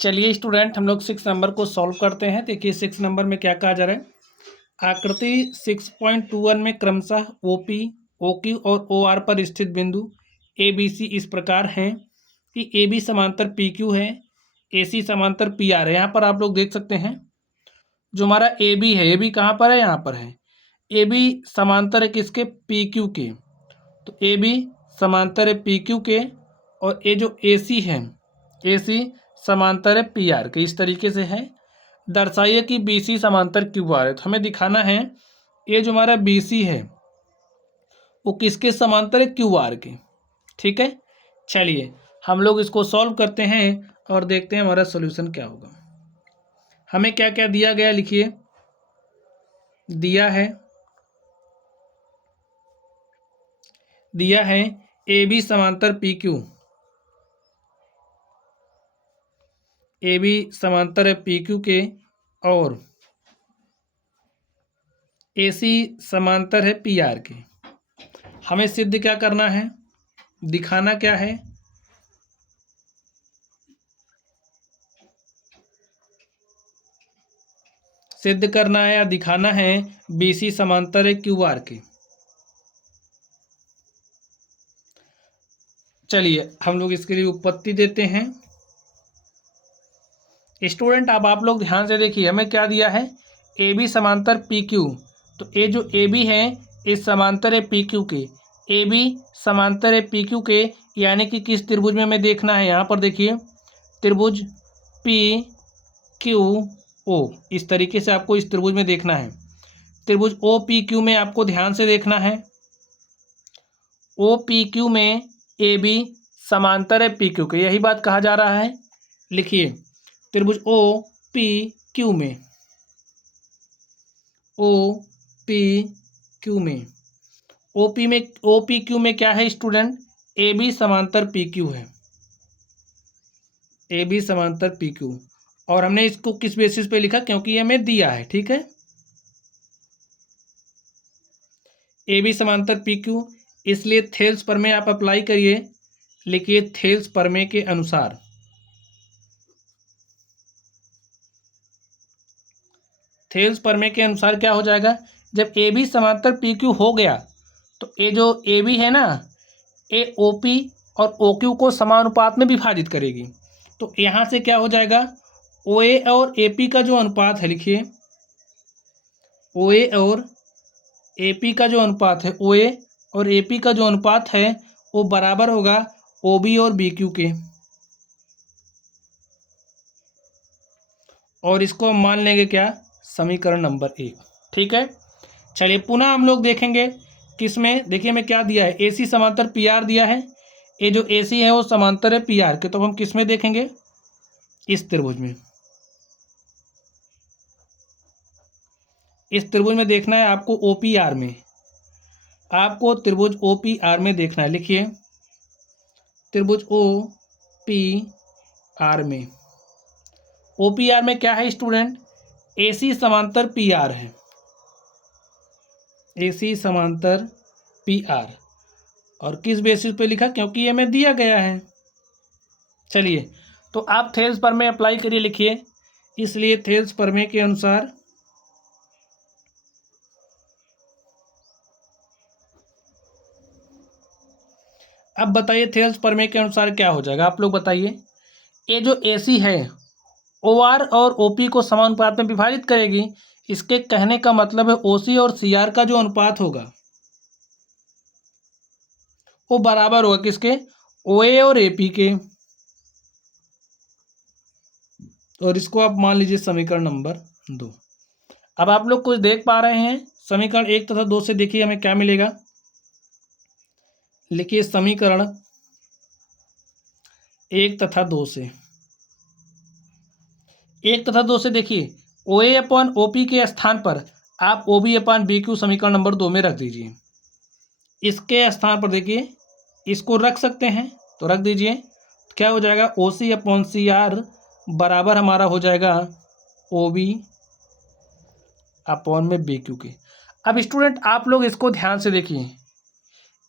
चलिए स्टूडेंट, हम लोग 6 नंबर को सॉल्व करते हैं। देखिए 6 नंबर में क्या कहा जा रहा है। आकृति 6.21 में क्रमशः OP, OQ और OR पर स्थित बिंदु ABC इस प्रकार हैं कि AB समांतर PQ है, AC समांतर PR है। यहाँ पर आप लोग देख सकते हैं जो हमारा AB है, AB कहाँ पर है, यहाँ पर है। AB समांतर है किसके, PQ के। तो AB समांतर है PQ के और ये जो AC है, AC समांतर है PR के। इस तरीके से है। दर्शाइए कि BC समांतर QR है। तो हमें दिखाना है ये जो हमारा BC है वो किसके समांतर है, QR के। ठीक है, चलिए हम लोग इसको सॉल्व करते हैं और देखते हैं हमारा सॉल्यूशन क्या होगा। हमें क्या क्या दिया गया, लिखिए। दिया है AB समांतर PQ, AB समांतर है PQ के और AC समांतर है PR के। हमें सिद्ध क्या करना है, दिखाना क्या है, सिद्ध करना है या दिखाना है BC समांतर है QR के। चलिए हम लोग इसके लिए उत्पत्ति देते हैं। स्टूडेंट अब आप लोग ध्यान से देखिए, हमें क्या दिया है, AB समांतर PQ। तो ये जो AB है इस समांतर है PQ के। AB समांतर है PQ के, यानी कि किस त्रिभुज में हमें देखना है, यहाँ पर देखिए त्रिभुज PQO। इस तरीके से आपको इस त्रिभुज में देखना है। त्रिभुज OPQ में आपको ध्यान से देखना है। OPQ में AB समांतर है PQ के, यही बात कहा जा रहा है। लिखिए त्रिभुज OPQ में, OPQ में, OPQ में क्या है स्टूडेंट, AB समांतर PQ है, AB समांतर PQ। और हमने इसको किस बेसिस पे लिखा, क्योंकि ये हमें दिया है। ठीक है, AB समांतर PQ, इसलिए थेल्स प्रमेय आप अप्लाई करिए। लिखिए थेल्स प्रमेय के अनुसार, थेल्स प्रमेय के अनुसार क्या हो जाएगा, जब AB समांतर PQ हो गया तो ये जो AB है ना, ये OP और OQ को समानुपात में विभाजित करेगी। तो यहाँ से क्या हो जाएगा, OA और AP का जो अनुपात है, लिखिए OA और AP का जो अनुपात है, OA और AP का जो अनुपात है वो बराबर होगा OB और BQ के। और इसको हम मान लेंगे क्या, समीकरण नंबर 1। ठीक है, चलिए पुनः हम लोग देखेंगे किसमें। देखिए हमें क्या दिया है, AC समांतर PR दिया है। ये जो AC है वो समांतर है PR के, तो हम किस में देखेंगे, इस त्रिभुज में। इस त्रिभुज में देखना है आपको, OPR में, आपको त्रिभुज OPR में देखना है। लिखिए त्रिभुज OPR में, OPR में क्या है स्टूडेंट, AC समांतर PR है, AC समांतर PR। और किस बेसिस पे लिखा, क्योंकि ये हमें दिया गया है। चलिए तो आप थेल्स प्रमेय अप्लाई करिए। लिखिए इसलिए थेल्स प्रमेय के अनुसार, अब बताइए थेल्स प्रमेय के अनुसार क्या हो जाएगा, आप लोग बताइए। ये जो AC है OR और OP को समानुपात में विभाजित करेगी। इसके कहने का मतलब है OC और CR का जो अनुपात होगा वो बराबर होगा किसके, OA और AP के। और इसको आप मान लीजिए समीकरण नंबर 2। अब आप लोग कुछ देख पा रहे हैं, समीकरण 1 तथा 2 से देखिए हमें क्या मिलेगा। लिखिए समीकरण 1 तथा 2 से, 1 तथा 2 से देखिए OA अपॉन OP के स्थान पर आप OB अपॉन BQ समीकरण नंबर 2 में रख दीजिए। इसके स्थान पर देखिए इसको रख सकते हैं तो रख दीजिए। क्या हो जाएगा, OC अपॉन CR बराबर हमारा हो जाएगा OB अपॉन में BQ के। अब स्टूडेंट आप लोग इसको ध्यान से देखिए,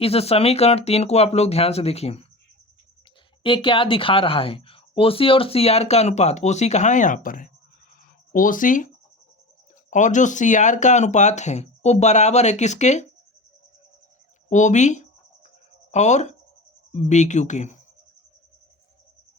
इस समीकरण 3 को आप लोग ध्यान से देखिए। ये क्या दिखा रहा है, ओसी और सीआर का अनुपात, ओसी कहाँ है, यहाँ पर है, ओसी और जो सीआर का अनुपात है वो बराबर है किसके, ओबी और बीक्यू के।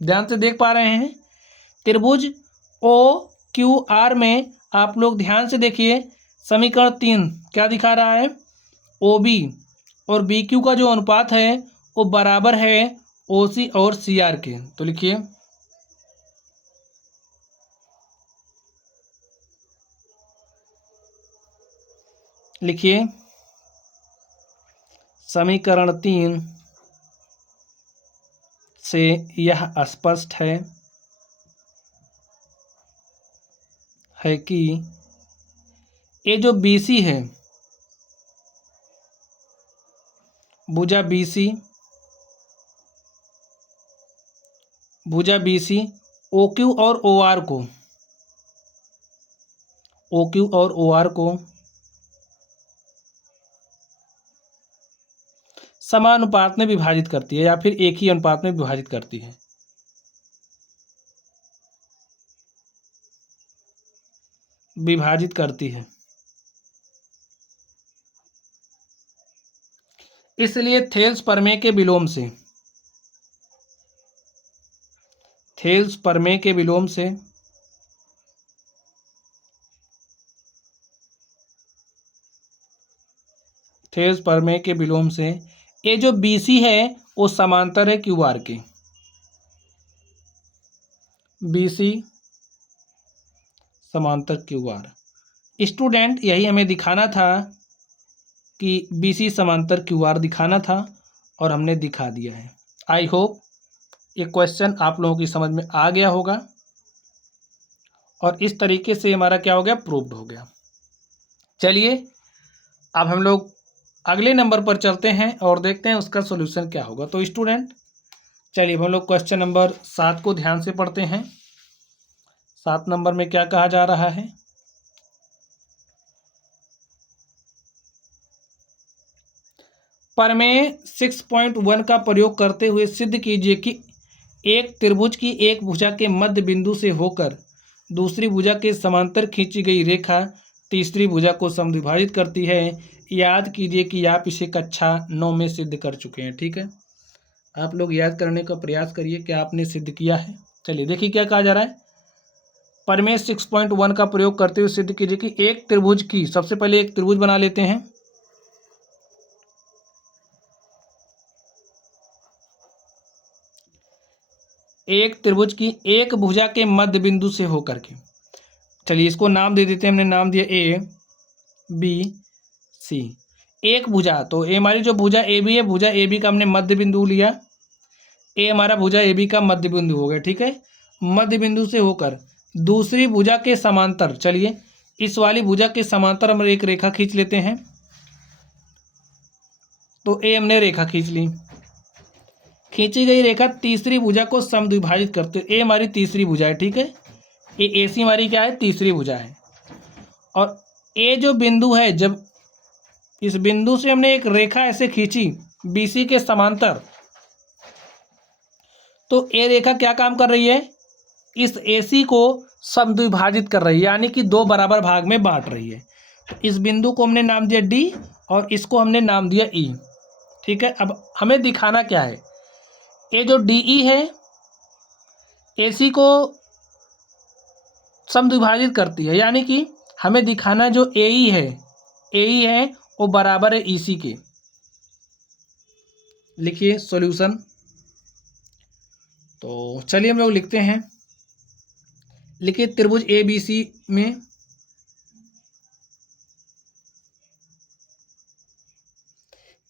ध्यान से देख पा रहे हैं, त्रिभुज ओ क्यू आर में आप लोग ध्यान से देखिए, समीकरण 3 क्या दिखा रहा है, ओबी और बीक्यू का जो अनुपात है वो बराबर है ओसी और सीआर के। तो लिखिए समीकरण 3 से यह स्पष्ट है कि ये जो BC है, भुजा BC OQ और OR को समानुपात में विभाजित करती है या फिर एक ही अनुपात में विभाजित करती है। इसलिए थेल्स प्रमेय के विलोम से ये जो BC है वो समांतर है QR के, BC समांतर QR। स्टूडेंट यही हमें दिखाना था कि BC समांतर QR दिखाना था और हमने दिखा दिया है। आई होप ये क्वेश्चन आप लोगों की समझ में आ गया होगा और इस तरीके से हमारा क्या हो गया, प्रूव्ड हो गया। चलिए अब हम लोग अगले नंबर पर चलते हैं और देखते हैं उसका सॉल्यूशन क्या होगा। तो स्टूडेंट चलिए हम लोग क्वेश्चन नंबर 7 को ध्यान से पढ़ते हैं। 7 नंबर में क्या कहा जा रहा है, प्रमेय 6.1 का प्रयोग करते हुए सिद्ध कीजिए कि एक त्रिभुज की एक भुजा के मध्य बिंदु से होकर दूसरी भुजा के समांतर खींची गई रेखा तीसरी भुजा को समद्विभाजित करती है। याद कीजिए कि आप इसे कक्षा 9 में सिद्ध कर चुके हैं। ठीक है, आप लोग याद करने का प्रयास करिए कि आपने सिद्ध किया है। चलिए देखिए क्या कहा जा रहा है, प्रमेय 6.1 का प्रयोग करते हुए सिद्ध कीजिए कि एक त्रिभुज की, सबसे पहले एक त्रिभुज बना लेते हैं, एक त्रिभुज की एक भुजा के मध्य बिंदु से होकर के, चलिए इसको नाम दे देते हैं, हमने नाम दिया ABC। एक भुजा, तो ए हमारी जो भुजा AB है, भुजा AB का हमने मध्य बिंदु लिया, ए हमारा भुजा AB का मध्य बिंदु हो गया। ठीक है, मध्य बिंदु से होकर दूसरी भुजा के समांतर, चलिए इस वाली भुजा के समांतर हम एक रेखा खींच लेते हैं। तो ए हमने रेखा खींच ली, खींची गई रेखा तीसरी भुजा को समद्विभाजित करते, ए हमारी तीसरी भुजा है। ठीक है, ये AC हमारी क्या है, तीसरी भुजा है। और ए जो बिंदु है, जब इस बिंदु से हमने एक रेखा ऐसे खींची BC के समांतर, तो ए रेखा क्या काम कर रही है, इस AC को समद्विभाजित कर रही है, यानी कि दो बराबर भाग में बांट रही है। तो इस बिंदु को हमने नाम दिया D और इसको हमने नाम दिया E। ठीक है, अब हमें दिखाना क्या है, ये जो DE है AC को समद्विभाजित करती है, यानी कि हमें दिखाना जो AE है वो बराबर है EC के। लिखिए सॉल्यूशन। तो चलिए हम लोग लिखते हैं, लिखिए त्रिभुज ABC में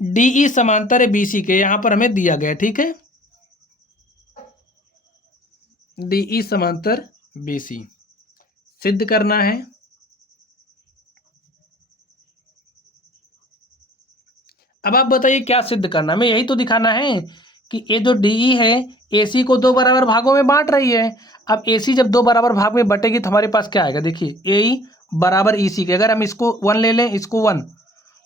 DE समांतर है BC के, यहां पर हमें दिया गया। ठीक है, DE समांतर BC सिद्ध करना है। अब आप बताइए क्या सिद्ध करना है, हमें यही तो दिखाना है कि ये जो DE है AC को दो बराबर भागों में बांट रही है। अब AC जब दो बराबर भाग में बटेगी तो हमारे पास क्या आएगा, देखिए AE बराबर EC के, अगर हम इसको 1 ले लें, इसको 1,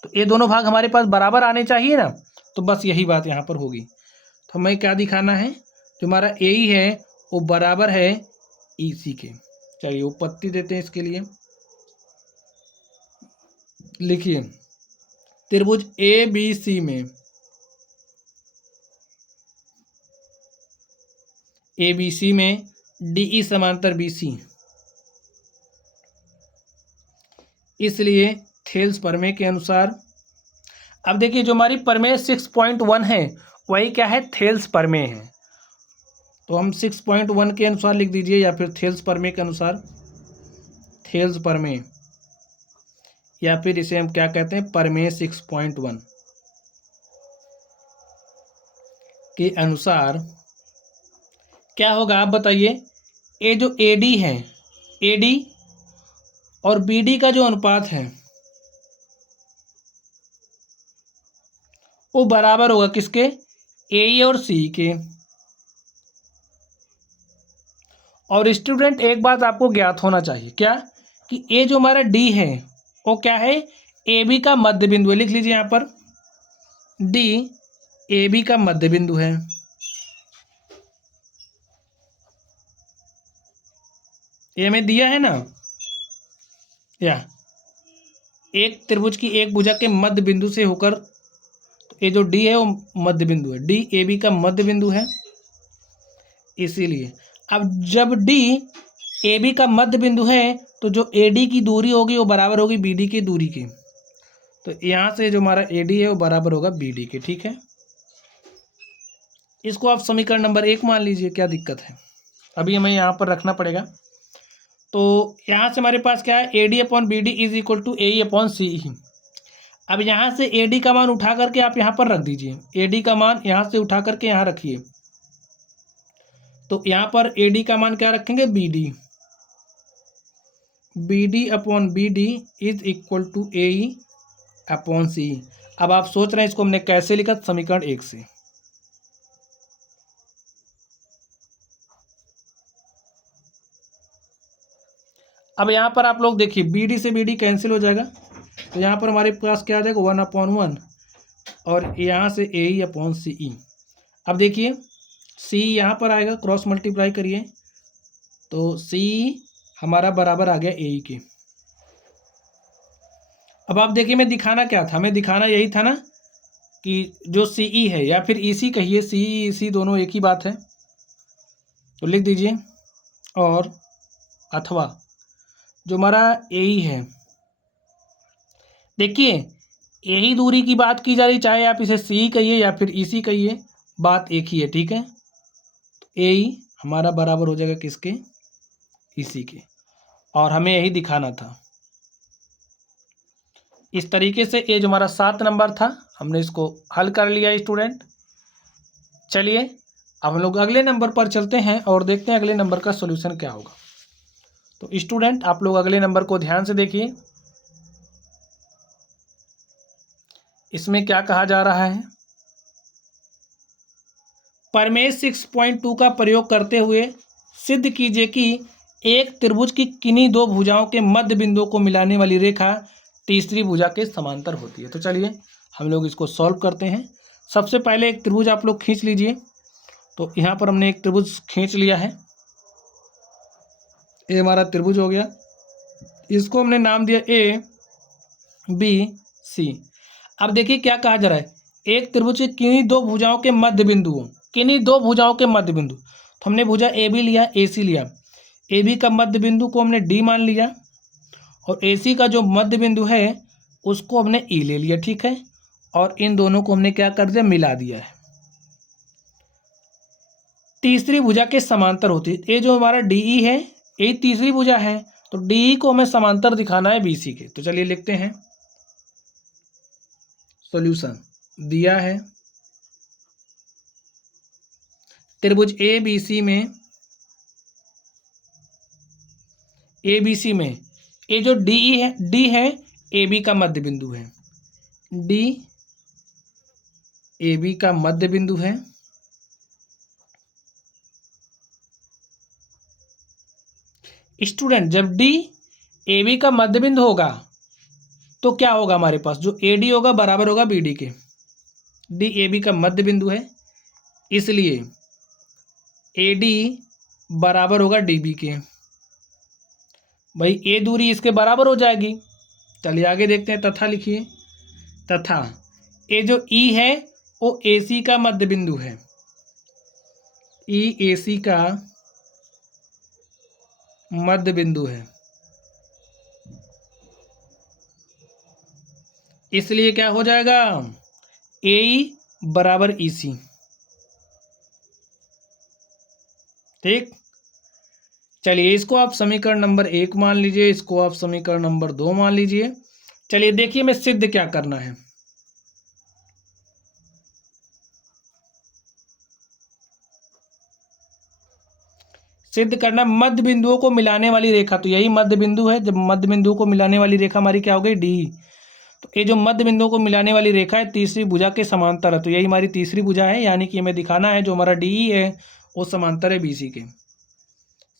तो ये दोनों भाग हमारे पास बराबर आने चाहिए ना। तो बस यही बात यहाँ पर होगी। तो हमें क्या दिखाना है, जो हमारा AE है वो बराबर है EC के। चलिए उपपत्ति देते हैं इसके लिए। लिखिए त्रिभुज ABC में ABC में DE समांतर BC, इसलिए थेल्स प्रमेय के अनुसार, अब देखिए जो हमारी प्रमेय 6.1 है वही क्या है, थेल्स प्रमेय है। तो हम 6.1 के अनुसार लिख दीजिए या फिर थेल्स प्रमेय के अनुसार, थेल्स प्रमेय या फिर इसे हम क्या कहते हैं, प्रमेय 6.1 के अनुसार क्या होगा आप बताइए। ये जो AD है, AD और BD का जो अनुपात है वो बराबर होगा किसके, AE और CE के। और स्टूडेंट एक बात आपको ज्ञात होना चाहिए, क्या कि ये जो हमारा D है वो क्या है, AB का मध्य बिंदु है। लिख लीजिए यहाँ पर D AB का मध्य बिंदु है। ये हमें दिया है ना, या एक त्रिभुज की एक भुजा के मध्य बिंदु से होकर, तो ये जो D है वो मध्य बिंदु है, D AB का मध्य बिंदु है। इसीलिए अब जब D AB का मध्य बिंदु है तो जो AD की दूरी होगी वो बराबर होगी BD की दूरी के। तो यहाँ से जो हमारा AD है वो बराबर होगा BD के। ठीक है, इसको आप समीकरण नंबर 1 मान लीजिए, क्या दिक्कत है, अभी हमें यहाँ पर रखना पड़ेगा। तो यहाँ से हमारे पास क्या है, AD upon BD is equal to AE upon CE। अब यहाँ से AD का मान उठा करके आप यहाँ पर रख दीजिए, AD का मान यहाँ से उठा करके यहाँ रखिए। तो यहाँ पर AD का मान क्या रखेंगे, BD upon BD is equal to AE upon CE। अब आप सोच रहे हैं इसको हमने कैसे लिखा, समीकरण 1 से। अब यहाँ पर आप लोग देखिए BD से BD कैंसिल हो जाएगा, तो यहाँ पर हमारे पास क्या आ जाएगा, 1/1 और यहाँ से AE अपॉन CE। अब देखिए CE यहाँ पर आएगा, क्रॉस मल्टीप्लाई करिए तो CE हमारा बराबर आ गया AE के। अब आप देखिए मैं दिखाना क्या था, हमें दिखाना यही था ना कि जो CE है या फिर EC कहिए, CE EC दोनों एक ही बात है, तो लिख दीजिए। और अथवा जो हमारा AE है, देखिए यही दूरी की बात की जा रही, चाहे आप इसे CE कहिए या फिर EC कहिए, बात एक ही है। ठीक है, तो AE हमारा बराबर हो जाएगा किसके, EC के, और हमें यही दिखाना था। इस तरीके से ये जो हमारा 7 नंबर था हमने इसको हल कर लिया स्टूडेंट। चलिए अब हम लोग अगले नंबर पर चलते हैं और देखते हैं अगले नंबर का सॉल्यूशन क्या होगा। तो स्टूडेंट आप लोग अगले नंबर को ध्यान से देखिए, इसमें क्या कहा जा रहा है, प्रमेय 6.2 का प्रयोग करते हुए सिद्ध कीजिए कि एक त्रिभुज की किन्हीं दो भुजाओं के मध्य बिंदुओं को मिलाने वाली रेखा तीसरी भुजा के समांतर होती है। तो चलिए हम लोग इसको सॉल्व करते हैं। सबसे पहले एक त्रिभुज आप लोग खींच लीजिए। तो यहाँ पर हमने एक त्रिभुज खींच लिया है, ये हमारा त्रिभुज हो गया, इसको हमने नाम दिया ABC। अब देखिए क्या कहा जा रहा है, एक त्रिभुज के किन्हीं दो भुजाओं के मध्य बिंदुओं, किन्हीं दो भुजाओं के मध्य बिंदु, तो हमने भुजा AB लिया, AC लिया, AB का मध्य बिंदु को हमने D मान लिया और AC का जो मध्य बिंदु है उसको हमने E ले लिया। ठीक है, और इन दोनों को हमने क्या कर दिया, मिला दिया है, तीसरी भुजा के समांतर होती है। ये जो हमारा DE है ये तीसरी भुजा है, तो DE को हमें समांतर दिखाना है BC के। तो चलिए लिखते हैं, सॉल्यूशन दिया है त्रिभुज ABC में ये जो DE है, D है AB का मध्य बिंदु है, D AB का मध्य बिंदु है। स्टूडेंट जब D AB का मध्य बिंदु होगा तो क्या होगा, हमारे पास जो AD होगा बराबर होगा BD के। D AB का मध्य बिंदु है, इसलिए AD बराबर होगा DB के। भाई ए दूरी इसके बराबर हो जाएगी। चलिए आगे देखते हैं, तथा लिखिए। तथा ये जो ई है वो AC का मध्य बिंदु है। ई AC का मध्य बिंदु है, इसलिए क्या हो जाएगा, AE बराबर EC। ठीक, चलिए इसको आप समीकरण नंबर 1 मान लीजिए, इसको आप समीकरण नंबर 2 मान लीजिए। चलिए देखिए हमें सिद्ध क्या करना है। सिद्ध करना मध्य बिंदुओं को मिलाने वाली रेखा, तो यही मध्य बिंदु है। जब मध्य बिंदुओं को मिलाने वाली रेखा हमारी क्या हो गई, डी। तो ये जो मध्य बिंदुओं को मिलाने वाली रेखा है तीसरी भुजा के समांतर है, तो यही हमारी तीसरी भुजा है। यानी कि हमें दिखाना है जो हमारा DE है वो समांतर है BC के।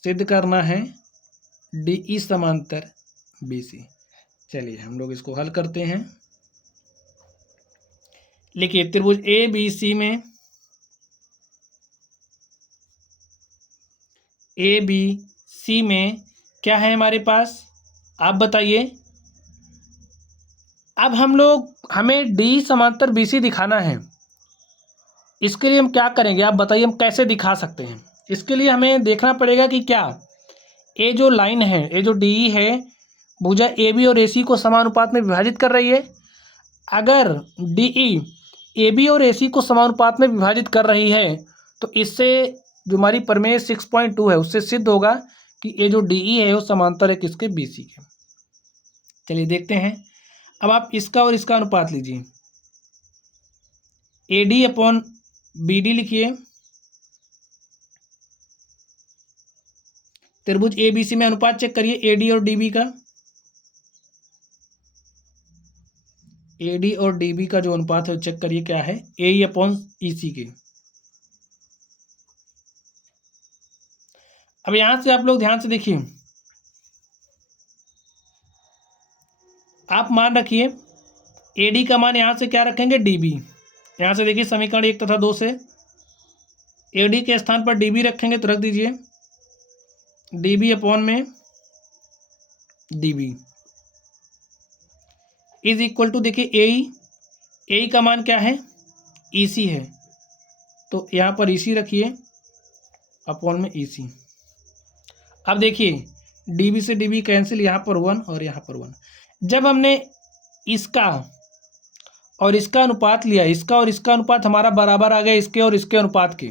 सिद्ध करना है DE समांतर BC। चलिए हम लोग इसको हल करते हैं। लिखिए त्रिभुज ABC में ABC में क्या है हमारे पास, आप बताइए। अब हमें D समांतर BC दिखाना है। इसके लिए हम क्या करेंगे, आप बताइए हम कैसे दिखा सकते हैं। इसके लिए हमें देखना पड़ेगा कि क्या ये जो लाइन है, ये जो DE है, भुजा AB और AC को समानुपात में विभाजित कर रही है। अगर DE AB और AC को समानुपात में विभाजित कर रही है तो इससे जो हमारी प्रमेय 6.2 है उससे सिद्ध होगा कि ये जो DE है वो समांतर है किसके, BC के। चलिए देखते हैं। अब आप इसका और इसका अनुपात लीजिए, AD/BD लिखिए। त्रिभुज ABC में अनुपात चेक करिए AD और DB का। AD और DB का जो अनुपात है चेक करिए क्या है, AE/EC के। अब यहां से आप लोग ध्यान से देखिए, आप मान रखिए AD का मान यहां से क्या रखेंगे, DB। यहां से देखिए समीकरण 1 तथा 2 से AD के स्थान पर DB रखेंगे तो रख दीजिए DB/DB इज इक्वल टू, देखिए AE का मान क्या है, EC है, तो यहाँ पर EC रखिए अपॉन में EC। अब देखिए DB से DB कैंसिल, यहाँ पर 1 और यहाँ पर 1। जब हमने इसका और इसका अनुपात लिया, इसका और इसका अनुपात हमारा बराबर आ गया इसके और इसके अनुपात के,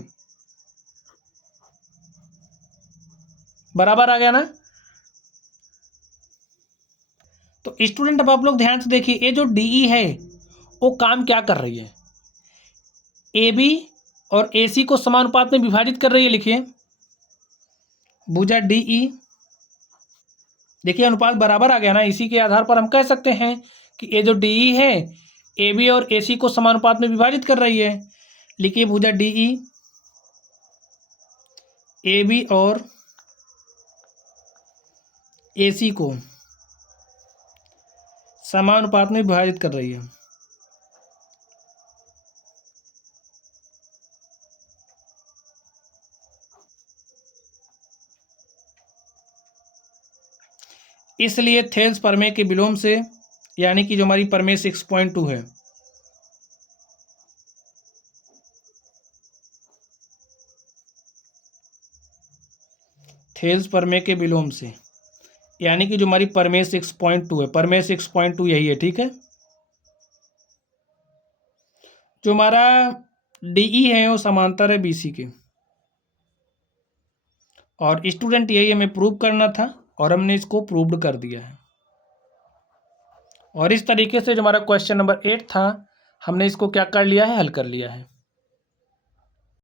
बराबर आ गया ना। तो स्टूडेंट अब आप लोग ध्यान से देखिए, ये जो DE है वो काम क्या कर रही है, AB और AC को समानुपात में विभाजित कर रही है। लिखिए भुजा DE, देखिए अनुपात बराबर आ गया ना। इसी के आधार पर हम कह सकते हैं कि ये जो DE है AB और AC को समानुपात में विभाजित कर रही है। लिखिए भुजा DE AB और AC को समानुपात में विभाजित कर रही है। इसलिए थेल्स प्रमेय के विलोम से, यानी कि जो हमारी प्रमेय 6.2 है, थेल्स प्रमेय के विलोम से, यानी कि जो हमारी प्रमेय 6.2 है, प्रमेय 6.2 यही है। ठीक है, जो हमारा DE है वो समांतर है BC के, और स्टूडेंट यही हमें प्रूव करना था और हमने इसको प्रूव्ड कर दिया है। और इस तरीके से जो हमारा क्वेश्चन नंबर 8 था हमने इसको क्या कर लिया है, हल कर लिया है।